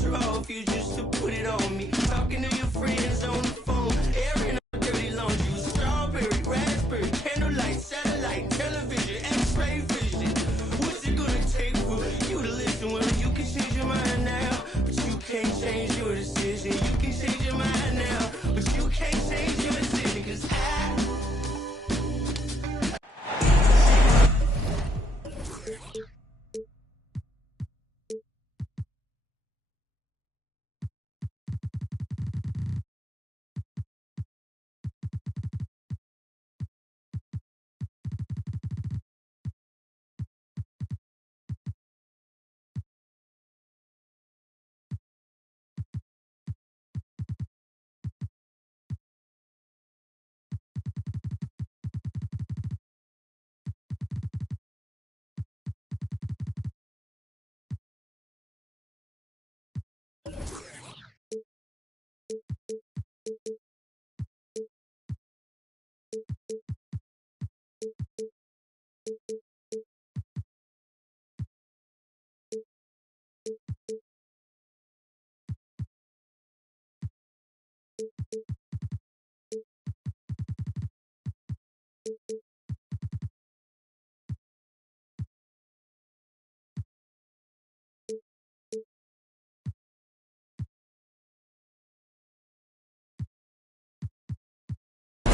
pressure off you just to put it on me. Talking to your friends on the phone, airing out dirty laundry. You strawberry, raspberry, candlelight, satellite, television, X-ray vision. What's it gonna take for you to listen? Well, you can change your mind now, but you can't change your decision. You can change your mind now, but you can't change your decision. 'Cause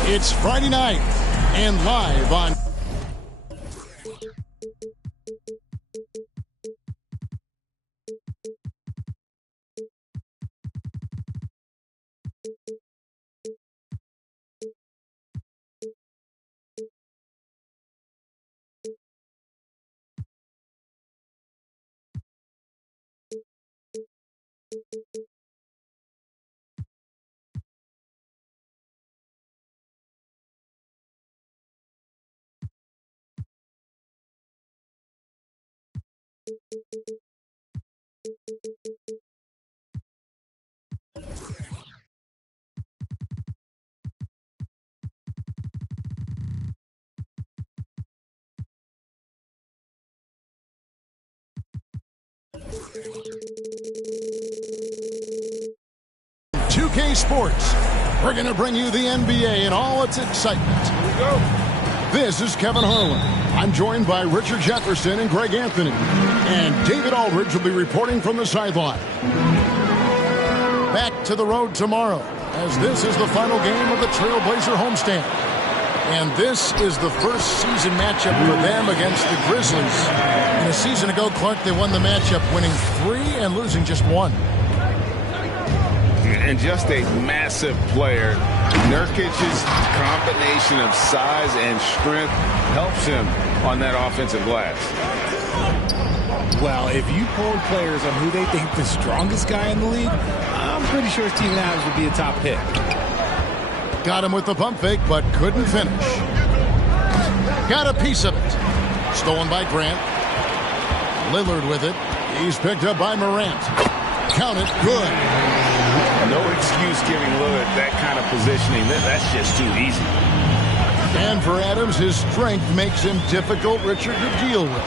It's Friday night and live on $2K Sports. We're going to bring you the NBA and all its excitement. Here we go. This is Kevin Harlan. I'm joined by Richard Jefferson and Greg Anthony. And David Aldridge will be reporting from the sideline. Back to the road tomorrow, as this is the final game of the Trailblazer homestand. And this is the first season matchup for them against the Grizzlies. And a season ago, Clark, they won the matchup, winning 3 and losing just 1. And just a massive player. Nurkic's combination of size and strength helps him on that offensive glass. Well, if you polled players on who they think the strongest guy in the league, I'm pretty sure Steven Adams would be a top pick. Got him with the pump fake, but couldn't finish. Got a piece of it. Stolen by Grant. Lillard with it. He's picked up by Morant. Count it. Good. No excuse giving Lillard that kind of positioning. That's just too easy. And for Adams, his strength makes him difficult, Richard, to deal with.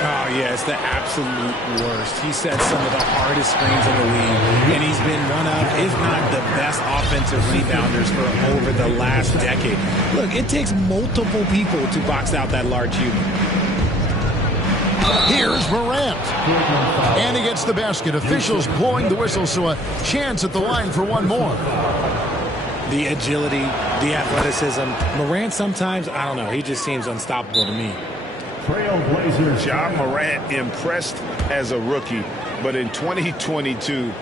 Oh, yeah, it's the absolute worst. He set some of the hardest screens in the league, and he's been one of, if not the best offensive rebounders for over the last decade. Look, it takes multiple people to box out that large human. Here's Morant. And he gets the basket. Officials blowing the whistle, so a chance at the line for one more. The agility, the athleticism. Morant sometimes, I don't know, he just seems unstoppable to me. Trailblazers. Ja Morant impressed as a rookie, but in 2022,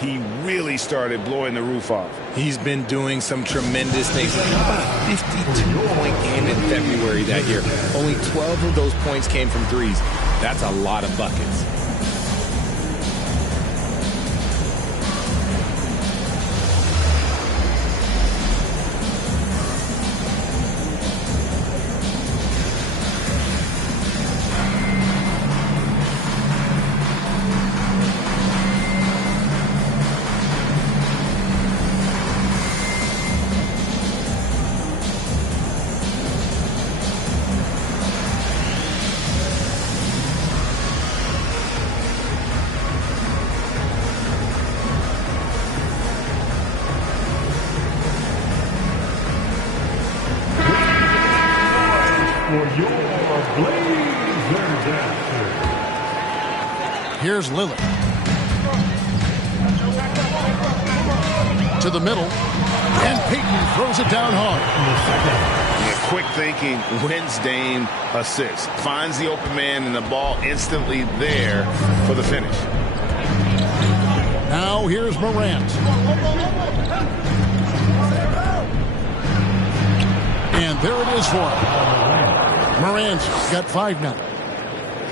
he really started blowing the roof off. He's been doing some tremendous things. How about a 52-point game in February that year? Only 12 of those points came from threes. That's a lot of buckets. Here's Lillard. To the middle. And Payton throws it down hard. Yeah, quick thinking wins Dame assists. Finds the open man and the ball instantly there for the finish. Now here's Morant. And there it is for him. Morant's got 5 now.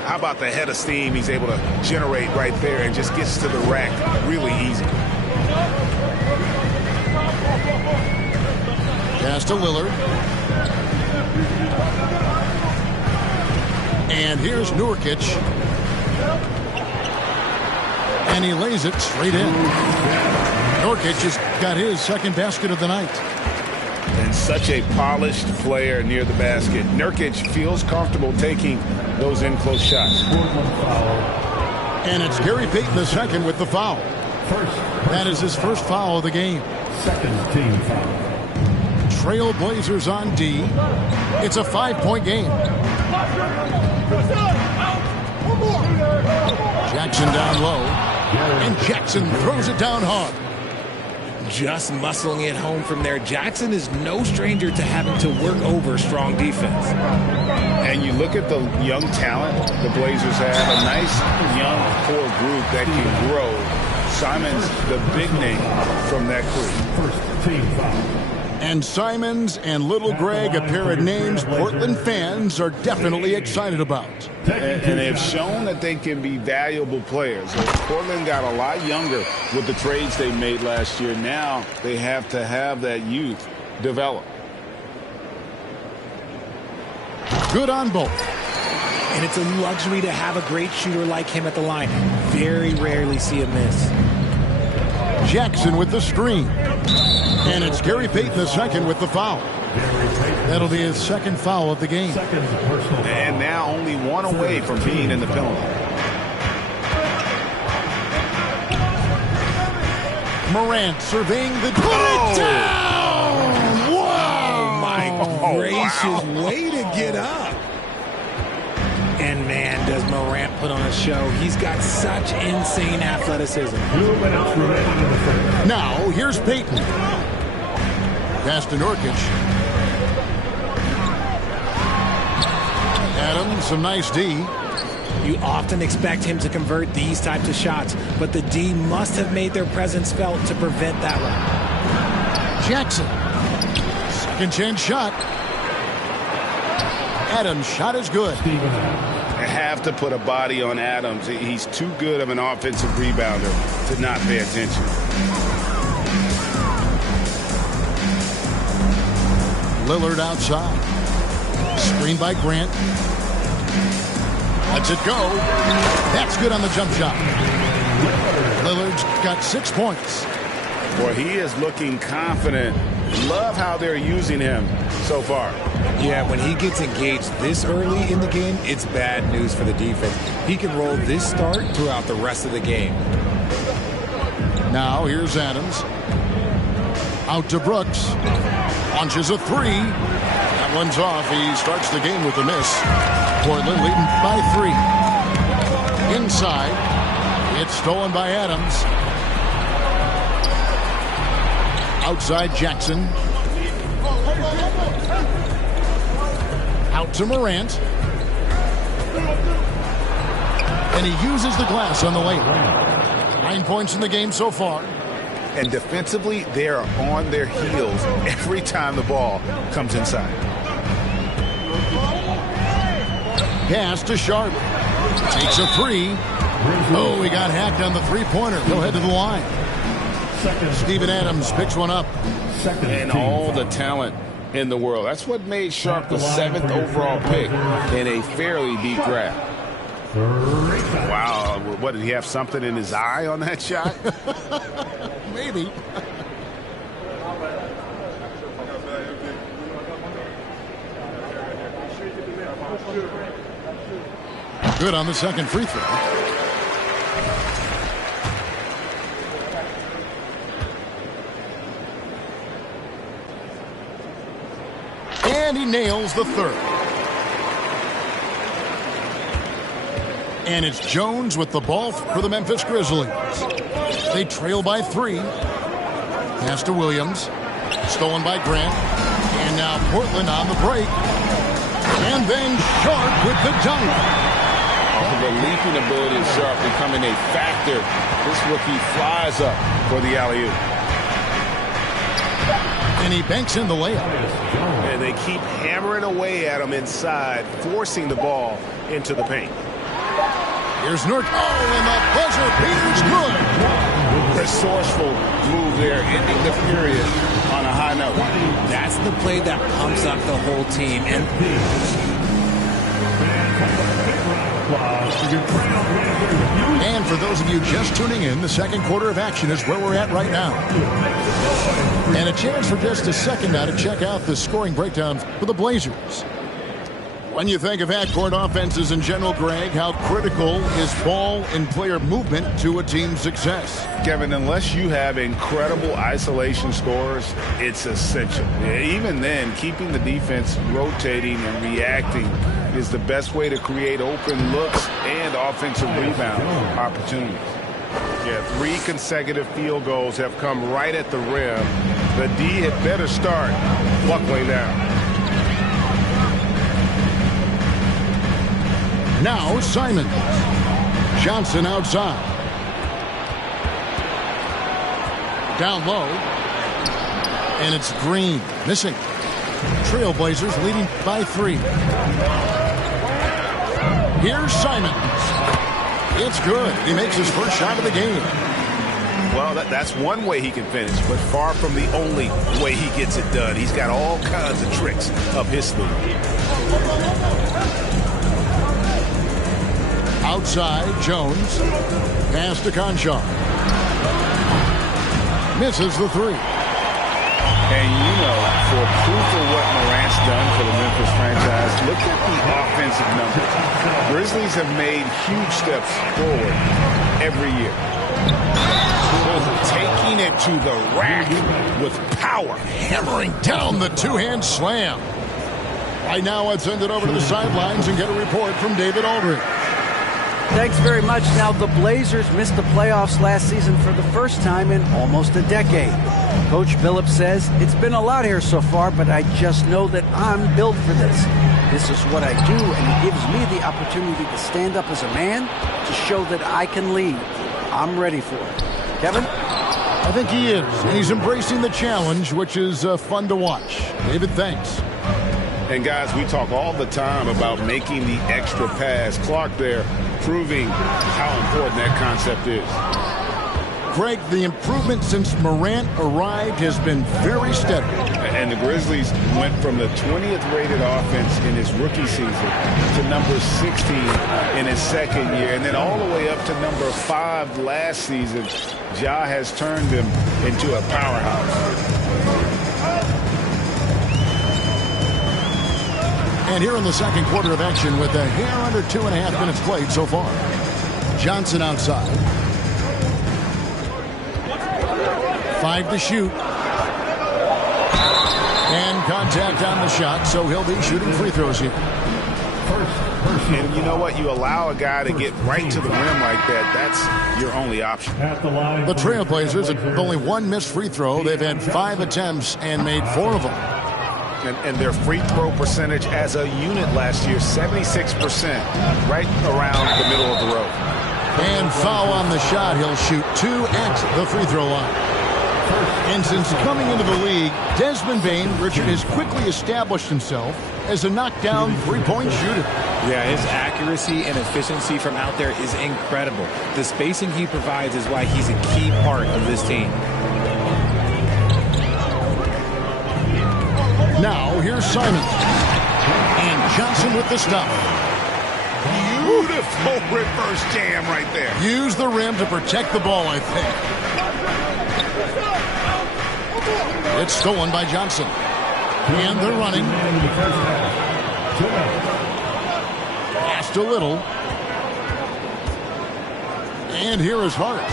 How about the head of steam he's able to generate right there and just gets to the rack really easy. Pass to Lillard. And here's Nurkic. And he lays it straight in. Nurkic has got his second basket of the night. And such a polished player near the basket. Nurkic feels comfortable taking those in-close shots. And it's Gary Payton II with the foul. That is his first foul of the game. Second team foul. Trailblazers on D. It's a 5-point game. Jackson down low. And Jackson throws it down hard. Just muscling it home from there. Jackson is no stranger to having to work over strong defense. And you look at the young talent the Blazers have, a nice young core group that can grow. Simons, the big name from that crew. First team foul. And Simons and Little Greg, a pair of names Portland fans are definitely excited about. And they've shown that they can be valuable players. Portland got a lot younger with the trades they made last year. Now they have to have that youth develop. Good on both. And it's a luxury to have a great shooter like him at the line. Very rarely see a miss. Jackson with the screen. And it's Gary Payton II with the foul. That'll be his second foul of the game. Second personal. And now only one away from being in the penalty. Morant surveying the... Put it down! Wow! Oh, my gracious. Way to get up. And, man, does Morant put on a show. He's got such insane athleticism. Now, here's Payton. Pass to Nurkic. Adams, some nice D. You often expect him to convert these types of shots, but the D must have made their presence felt to prevent that one. Jackson. Second chance shot. Adams' shot is good. I have to put a body on Adams. He's too good of an offensive rebounder to not pay attention. Lillard outside. Screen by Grant. Lets it go. That's good on the jump shot. Lillard's got 6 points. Boy, he is looking confident. Love how they're using him so far. Yeah, when he gets engaged this early in the game, it's bad news for the defense. He can roll this start throughout the rest of the game. Now here's Adams. Out to Brooks. Launches a 3. That one's off. He starts the game with a miss. Portland leading by 3. Inside. It's stolen by Adams. Outside Jackson. Out to Morant. And he uses the glass on the layup. 9 points in the game so far. And defensively, they are on their heels every time the ball comes inside. Pass to Sharp. Takes a 3. Oh, he got hacked on the three-pointer. He'll head to the line. Steven Adams picks one up. And all the talent in the world. That's what made Sharp the 7th overall pick in a fairly deep draft. Wow, what, did he have something in his eye on that shot? Maybe. Good on the second free throw. And he nails the third. And it's Jones with the ball for the Memphis Grizzlies. They trail by 3. Pass to Williams. Stolen by Grant. And now Portland on the break. And then Sharp with the dunk. The leaping ability of Sharp becoming a factor. This rookie flies up for the alley-oop. And he banks in the layup. And they keep hammering away at him inside, forcing the ball into the paint. Here's Nurk. Oh, and the buzzer beater's good. Resourceful move there, ending the period on a high note. That's the play that pumps up the whole team. And for those of you just tuning in, the second quarter of action is where we're at right now. And a chance for just a second now to check out the scoring breakdown for the Blazers. When you think of half-court offenses in general, Greg, how critical is ball and player movement to a team's success? Kevin, unless you have incredible isolation scores, it's essential. Even then, keeping the defense rotating and reacting is the best way to create open looks and offensive rebound opportunities. Yeah, 3 consecutive field goals have come right at the rim. The D had better start buckling down. Now Simons. Johnson outside. Down low. And it's Green missing. Trailblazers leading by 3. Here's Simons. It's good. He makes his first shot of the game. Well, that's one way he can finish, but far from the only way he gets it done. He's got all kinds of tricks up his sleeve. Outside, Jones. Pass to Conchar. Misses the 3. And you know, for proof of what Morant's done for the Memphis franchise, look at the offensive numbers. Grizzlies have made huge steps forward every year. Taking it to the rack with power. Hammering down the two-hand slam. Right now, let's send it over to the sidelines and get a report from David Aldridge. Thanks very much. Now, the Blazers missed the playoffs last season for the first time in almost a decade. Coach Billups says, it's been a lot here so far, but I just know that I'm built for this. This is what I do, and it gives me the opportunity to stand up as a man to show that I can lead. I'm ready for it. Kevin? I think he is, and he's embracing the challenge, which is fun to watch. David, thanks. And guys, we talk all the time about making the extra pass. Clark there proving how important that concept is. Greg, the improvement since Morant arrived has been very steady. And the Grizzlies went from the 20th rated offense in his rookie season to number 16 in his second year, and then all the way up to number 5 last season. Ja has turned him into a powerhouse. And here in the second quarter of action with a hair under 2.5 minutes played so far. Johnson outside. 5 to shoot. And contact on the shot, so he'll be shooting free throws here. And you know what? You allow a guy to get right to the rim like that, that's your only option. The Trailblazers have only 1 missed free throw. They've had 5 attempts and made 4 of them. And their free throw percentage as a unit last year, 76%, right around the middle of the road. And foul on the shot. He'll shoot 2 at the free throw line. And since coming into the league, Desmond Bane, Richard, has quickly established himself as a knockdown three-point shooter. Yeah, his accuracy and efficiency from out there is incredible. The spacing he provides is why he's a key part of this team. Now, here's Simons. And Johnson with the stop. Beautiful reverse jam right there. Use the rim to protect the ball, I think. It's stolen by Johnson. And they're running. Passed a little. And here is Hart.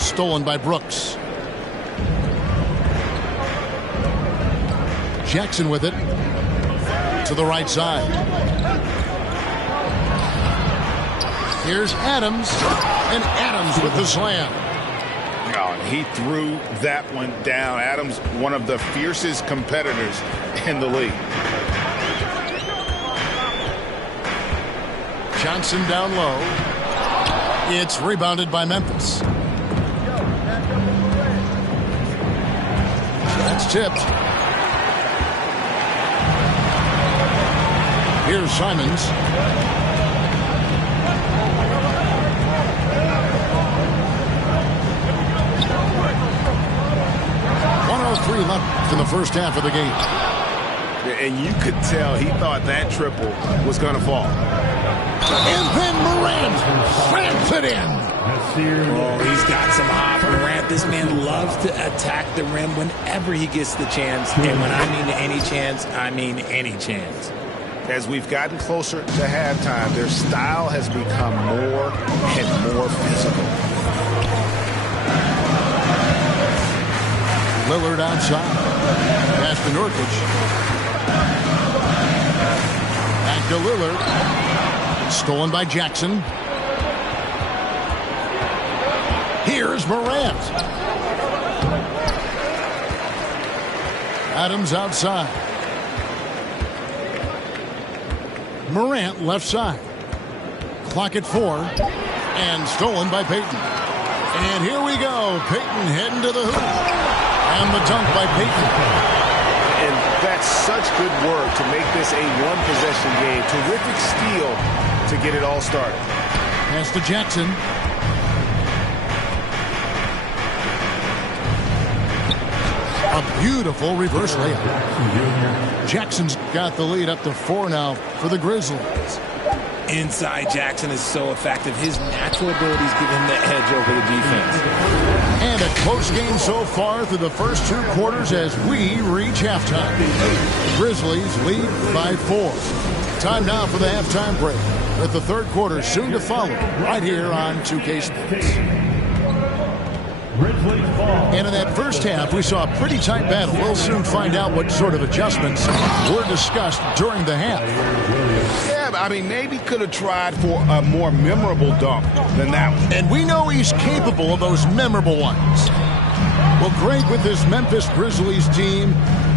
Stolen by Brooks. Jackson with it. To the right side. Here's Adams, and Adams with the slam. Oh, and he threw that one down. Adams, one of the fiercest competitors in the league. Johnson down low. It's rebounded by Memphis. That's tipped. Here's Simons. Left in the first half of the game. And you could tell he thought that triple was going to fall. And then Morant slams it in. Oh, he's got some hop. Morant, this man loves to attack the rim whenever he gets the chance. And when I mean any chance, I mean any chance. As we've gotten closer to halftime, their style has become more and more physical. Lillard outside. Pass to Nurkic. Back to Lillard. Stolen by Jackson. Here's Morant. Adams outside. Morant left side. Clock at 4. And stolen by Payton. And here we go. Payton heading to the hoop. And the dunk by Payton. And that's such good work to make this a one-possession game. Terrific steal to get it all started. Pass to Jackson. A beautiful reverse layup. Jackson's got the lead up to 4 now for the Grizzlies. Inside Jackson is so effective. His natural abilities give him the edge over the defense. And a close game so far through the first 2 quarters as we reach halftime. Grizzlies lead by 4. Time now for the halftime break, with the third quarter soon to follow right here on 2K Sports. And in that first half, we saw a pretty tight battle. We'll soon find out what sort of adjustments were discussed during the half. Yeah, I mean, maybe could have tried for a more memorable dunk than that one. And we know he's capable of those memorable ones. Well, Greg, with this Memphis Grizzlies team,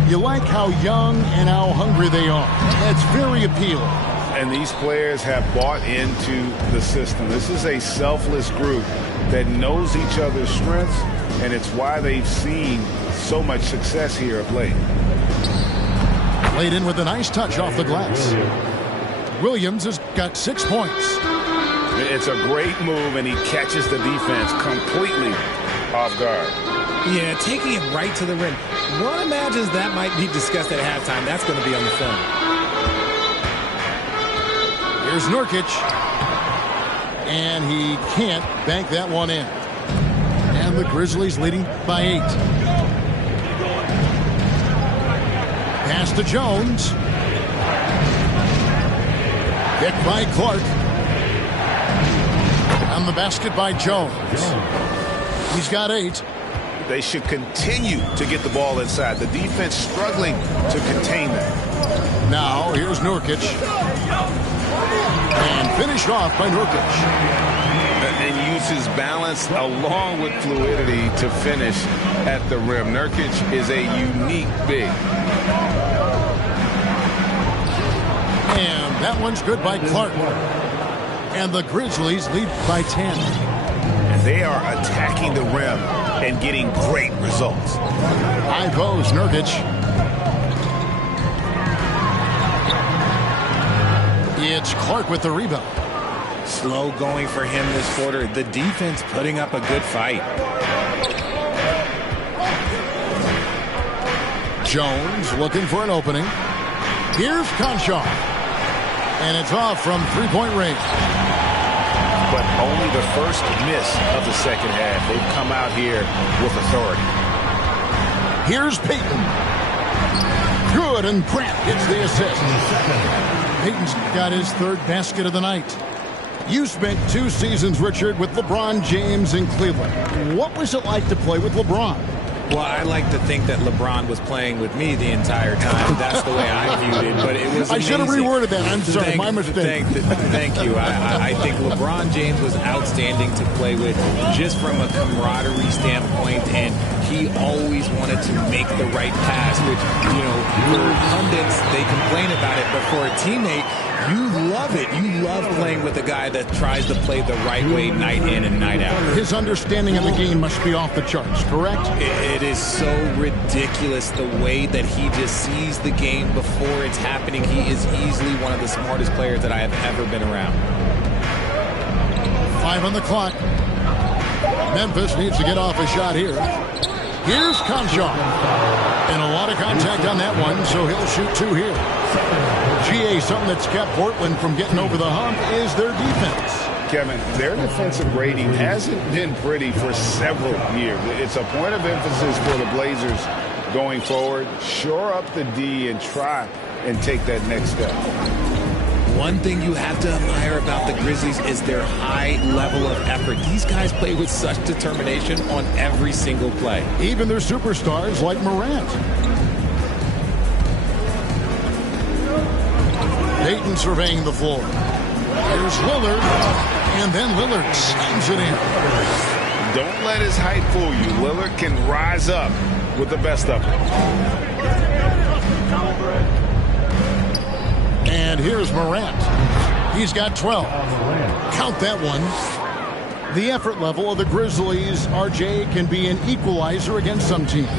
you like how young and how hungry they are. It's very appealing. And these players have bought into the system. This is a selfless group that knows each other's strengths, and it's why they've seen so much success here of late. Laid in with a nice touch off the glass. Williams has got 6 points. It's a great move, and he catches the defense completely off guard. Yeah, taking it right to the rim. One imagines that might be discussed at halftime. That's going to be on the film. Here's Nurkic. And he can't bank that one in. And the Grizzlies leading by 8. Pass to Jones. Picked by Clark. On the basket by Jones. He's got 8. They should continue to get the ball inside. The defense struggling to contain that. Now, here's Nurkic. And finished off by Nurkic. And uses balance along with fluidity to finish at the rim. Nurkic is a unique big. And that one's good by Clark. And the Grizzlies lead by 10. And they are attacking the rim and getting great results. High post, Nurkic. It's Clark with the rebound. Slow going for him this quarter. The defense putting up a good fight. Jones looking for an opening. Here's Conchar. And it's off from three-point range. But only the first miss of the second half. They've come out here with authority. Here's Payton. Good, and Grant gets the assist. Payton's got his 3rd basket of the night. You spent 2 seasons, Richard, with LeBron James in Cleveland. What was it like to play with LeBron? Well, I like to think that LeBron was playing with me the entire time. That's the way I viewed it, but it was amazing. I should have reworded that. I'm sorry, my mistake. Thank you. I think LeBron James was outstanding to play with just from a camaraderie standpoint, and he always wanted to make the right pass, which, you know, for pundits, they complain about it, but for a teammate, you love it. You love playing with a guy that tries to play the right way night in and night out. His understanding of the game must be off the charts, correct? It is so ridiculous the way that he just sees the game before it's happening. He is easily one of the smartest players that I have ever been around. 5 on the clock. Memphis needs to get off a shot here. Here's Conchar. And a lot of contact on that one, so he'll shoot 2 here. GA, something that's kept Portland from getting over the hump is their defense. Kevin, their defensive rating hasn't been pretty for several years. It's a point of emphasis for the Blazers going forward. Shore up the D and try and take that next step. One thing you have to admire about the Grizzlies is their high level of effort. These guys play with such determination on every single play. Even their superstars like Morant. Payton surveying the floor. Here's Lillard, and then Lillard slams it in. Don't let his height fool you. Lillard can rise up with the best of them. And here's Morant. He's got 12. Count that one. The effort level of the Grizzlies, RJ, can be an equalizer against some teams.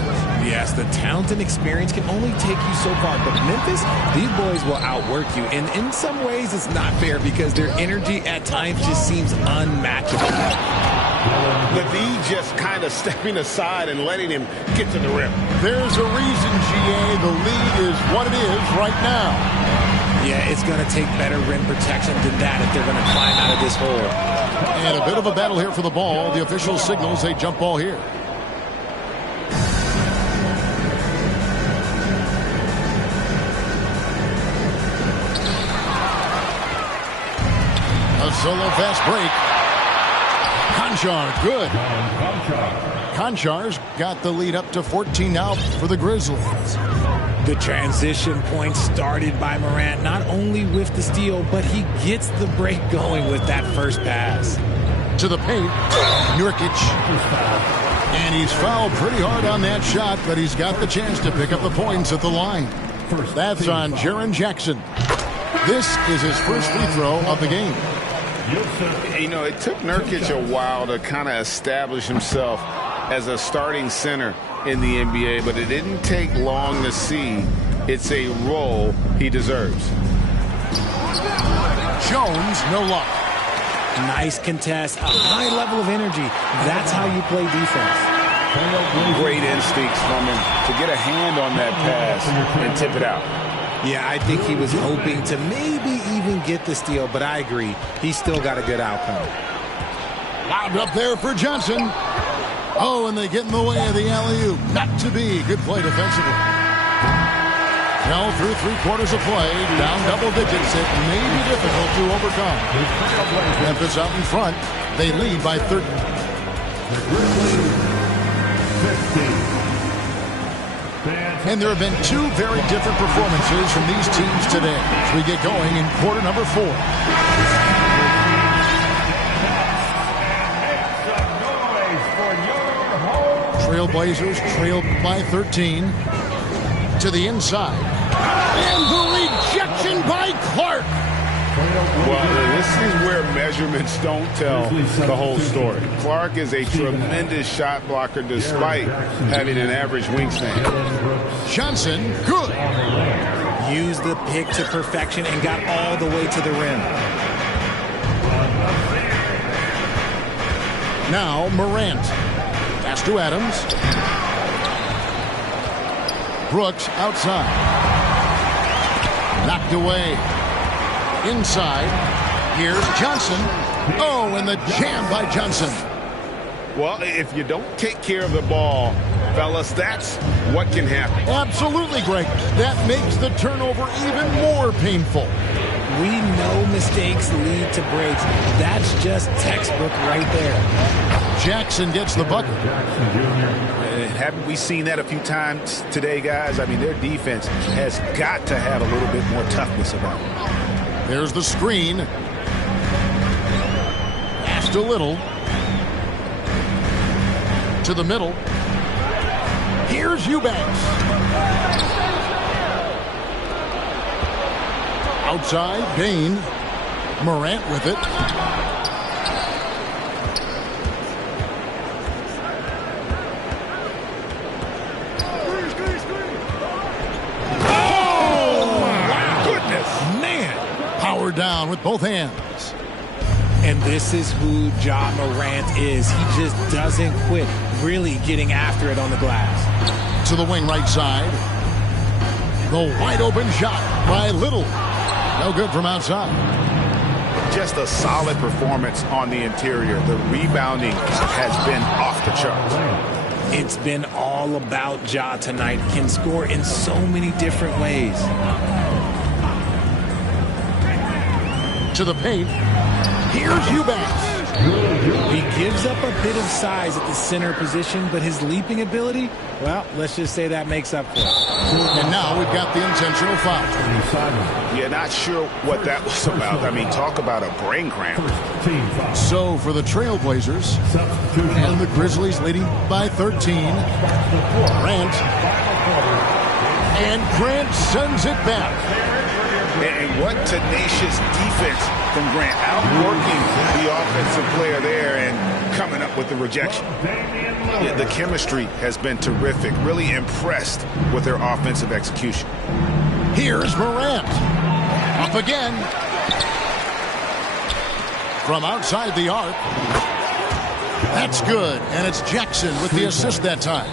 Yes, the talent and experience can only take you so far, but Memphis, these boys will outwork you, and in some ways it's not fair because their energy at times just seems unmatchable. The D just kind of stepping aside and letting him get to the rim. There's a reason, GA, the lead is what it is right now. Yeah, it's going to take better rim protection than that if they're going to climb out of this hole. And a bit of a battle here for the ball. The official signals a jump ball here. A solo fast break. Conchar, good. Conchar's got the lead up to 14 now for the Grizzlies. The transition point started by Morant, not only with the steal, but he gets the break going with that first pass. To the paint, Nurkic. And he's fouled pretty hard on that shot, but he's got the chance to pick up the points at the line. That's on Jaren Jackson. This is his first free throw of the game. You know, it took Nurkic a while to kind of establish himself as a starting center in the NBA, but it didn't take long to see it's a role he deserves. Jones, no luck. Nice contest, a high level of energy. That's how you play defense. Great instincts from him to get a hand on that pass and tip it out. Yeah, I think he was hoping to maybe even get the steal, but I agree. He still got a good outcome. Lobbed up there for Johnson. Oh, and they get in the way of the alley-oop. Not to be. Good play defensively. Now through 3/4 of play, down double digits. It may be difficult to overcome. Memphis out in front. They lead by 30. And there have been 2 very different performances from these teams today as we get going in quarter number 4. Trailblazers trailed by 13 to the inside. And the rejection by Clark. Well, this is where measurements don't tell the whole story. Clark is a tremendous shot blocker despite having an average wingspan. Johnson, good. Used the pick to perfection and got all the way to the rim. Now Morant. Pass to Adams. Brooks outside. Knocked away. Inside. Here's Johnson. Oh, and the jam by Johnson. Well, if you don't take care of the ball, fellas, that's what can happen. Absolutely, Greg. That makes the turnover even more painful. We know mistakes lead to breaks. That's just textbook right there. Jackson gets the bucket. haven't we seen that a few times today, guys? I mean, their defense has got to have a little bit more toughness about it. There's the screen. Passed a little. To the middle. Here's Eubanks. Outside, Bain. Morant with it. Down with both hands. And this is who Ja Morant is. He just doesn't quit really getting after it on the glass. To the wing right side. The wide open shot by Little. No good from outside. Just a solid performance on the interior. The rebounding has been off the charts. It's been all about Ja tonight. Can score in so many different ways. To the paint. Here's Eubanks. He gives up a bit of size at the center position, but his leaping ability, well, let's just say that makes up for it. And now we've got the intentional foul. Yeah, not sure what that was about. I mean, talk about a brain cramp. So for the Trailblazers, and the Grizzlies leading by 13. Grant. And Grant sends it back. And what tenacious defense from Grant, outworking the offensive player there and coming up with the rejection. Yeah, the chemistry has been terrific. Really impressed with their offensive execution. Here's Morant. Up again. From outside the arc. That's good. And it's Jackson with the assist that time.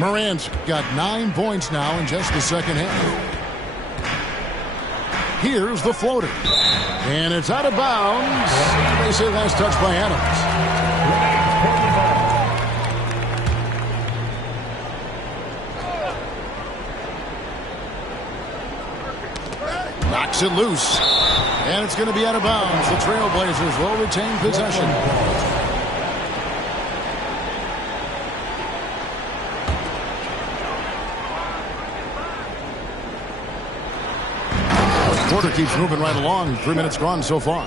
Morant's got 9 points now in just the second half. Here's the floater. And it's out of bounds. They say last touch by Adams. Knocks it loose. And it's going to be out of bounds. The Trailblazers will retain possession. Quarter keeps moving right along. 3 minutes gone so far.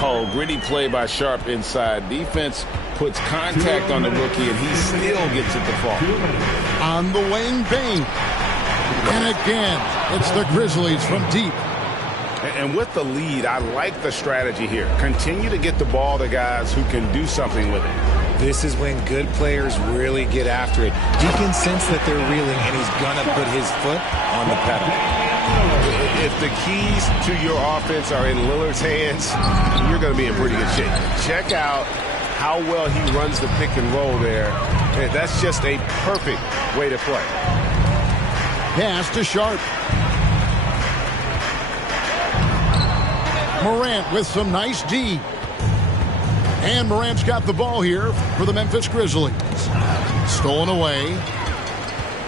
Oh, gritty play by Sharp inside. Defense puts contact on the rookie, and he still gets it to fall. On the wing, Bain. And again, it's the Grizzlies from deep. And with the lead, I like the strategy here. Continue to get the ball to guys who can do something with it. This is when good players really get after it. You can sense that they're reeling, and he's going to put his foot on the pedal. If the keys to your offense are in Lillard's hands, you're going to be in pretty good shape. Check out how well he runs the pick and roll there. That's just a perfect way to play. Pass to Sharp. Morant with some nice D. And Morant's got the ball here for the Memphis Grizzlies. Stolen away.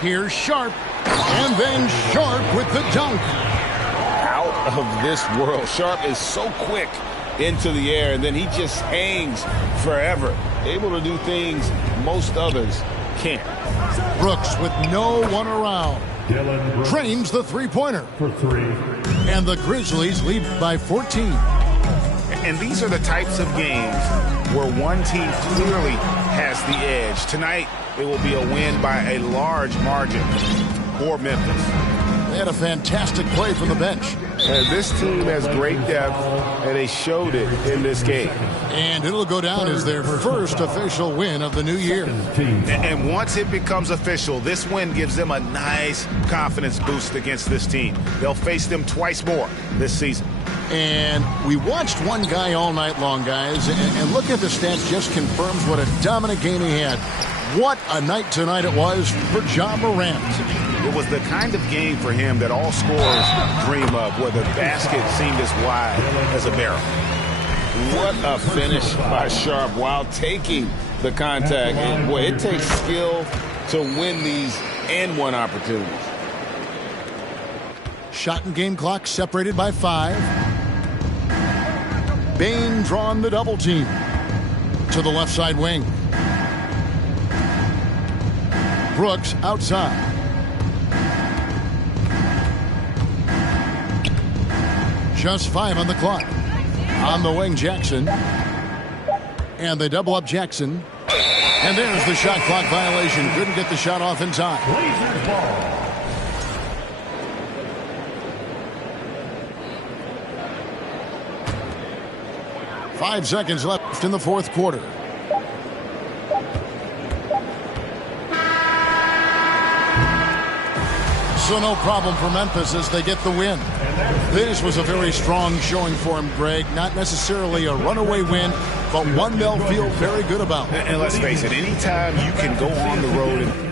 Here's Sharp. And then Sharp with the dunk. Out of this world. Sharp is so quick into the air, and then he just hangs forever. Able to do things most others can't. Brooks with no one around. Trains the three-pointer. For 3. And the Grizzlies lead by 14. And these are the types of games where one team clearly has the edge. Tonight, it will be a win by a large margin for Memphis. They had a fantastic play from the bench. And this team has great depth, and they showed it in this game. And it'll go down as their first official win of the new year. And once it becomes official, this win gives them a nice confidence boost against this team. They'll face them twice more this season. And we watched one guy all night long, guys, and look at the stats, just confirms what a dominant game he had. What a night tonight it was for Ja Morant. It was the kind of game for him that all scorers dream of, where the basket seemed as wide as a barrel. What a finish by Sharp while taking the contact. And boy, it takes skill to win these and one opportunities. Shot and game clock separated by 5. Bain drawn the double team to the left side wing. Brooks outside. Just 5 on the clock. On the wing, Jackson. And they double up Jackson. And there's the shot clock violation. Couldn't get the shot off in time. Blazers ball. Five seconds left in the fourth quarter. So no problem for Memphis as they get the win. This was a very strong showing for him, Greg. Not necessarily a runaway win, but one they'll feel very good about. And let's face it, anytime you can go on the road and